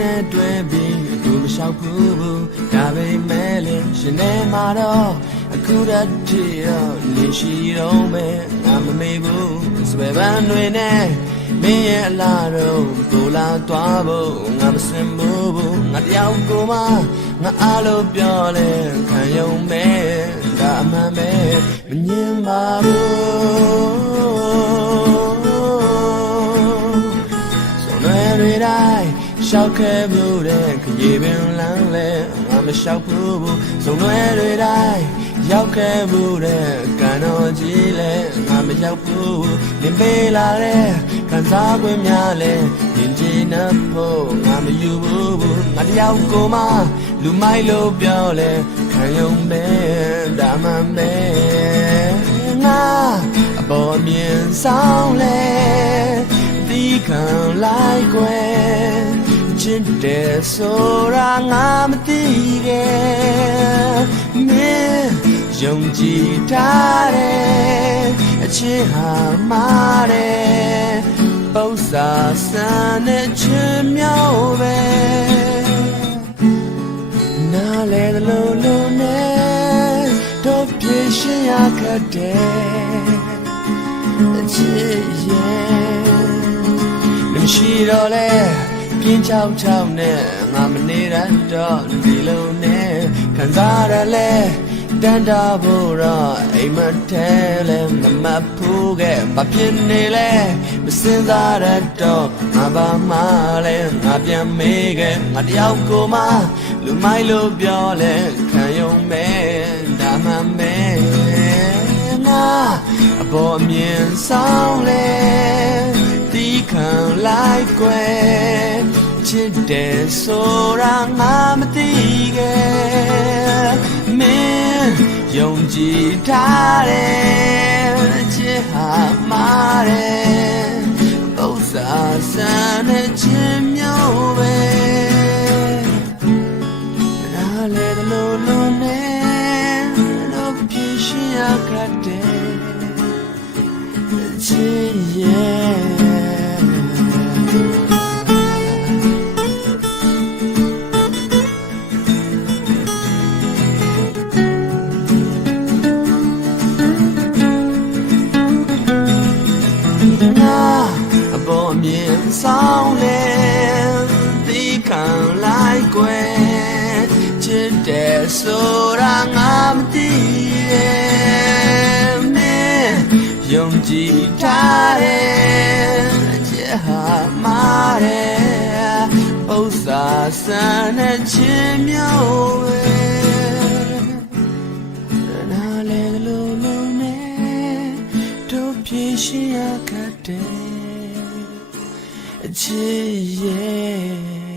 နဲ့တွဲပြီးသူမလျှောက်ဘူးဘူးဒါပေမဲ့လည်းရှင်နေမှာတော့အခုတည်းတည်းတော့နေရှိတော့မယ်ငါမမေ့ဘူးစွဲပန်းတွေနဲ့မင်းရဲ့အလားတော့ကိုလာသွားဖို့ငါမစင်ဘူးဘူးငါတယောက်ကိုမှငါအားလို့ပြောလဲခံယုံမဲ့ဒါအမှန်ပဲမငြင်းပါဘူး ရှောက်ခဲ့မှုတဲ့ခရီးပင်လမ်းလဲငါမလျှောက်ဘူးဘူးဆုံးရွယ်တွေတိုင်းရောက်ခဲ့မှုတဲ့ကံတော်ကြီးလဲငါမရောက်ဘူးနင်ပေးလာတဲ့ခံစား권များလဲနင်ချင်နှဖို့ငါမယူဘူးဘူးငါတယောက်ကိုမှလူမိုက်လို့ပြောလဲခံယုံပဲဒါမှန်ပဲငါအပေါ်မြင်ဆောင်လဲဒီခံလိုက်ွယ် ချစ်တယ်ဆိုတာငါမသိခဲ့မင်းယုံကြည်ထားတယ်အချစ်ဟာမာတယ်ပုံစာစံနဲ့ချစ်မြောက်ပဲနားလေလို့လို့နဲ့တော့ပြေရှင်းရခတ်တယ်အချစ်ရဲ့မရှိတော့လဲ ပြင်းချောက်ချောက်နဲ့ငါမနေရတော့ဒီလိုနဲ့ခံစားရလဲတန်တာဖို့တော့အိမ်မထဲလဲမမတ်ဖို့ကဘာဖြစ်နေလဲမစင်စားရတော့ငါဘာမှလဲငါပြန်မေးခဲ့ငါတယောက်ကိုမှလူမိုက်လို့ပြောလဲခံယုံမဲ့ဒါမှမဲငါအပေါ်အမြင်ဆောင်လဲတီးခံလိုက်ွယ် ချစ်တယ်ဆိုတာငါမသိခဲ့မင်းယုံကြည်ထားတယ်ချစ်ဟာမာတယ်ဥစ္စာစံနဲ့ချင်းမျိုးပဲနားလေတယ်လို့လို့နဲ့တော့ပြရှင်းရခတ်တယ်ချစ်ရဲ့ ငါအပေါ်မြင်ဆောင်လဲဒီခံလိုက်ွယ်ချစ်တယ်ဆိုတာငါမသိရဲ့မင်းယုံကြည်ထားတယ်အချစ်ဟာမာတယ်ဥစ္စာစံနဲ့ချင်းမျိုးပဲ ရခတ်တယ်အချစ်ရဲ့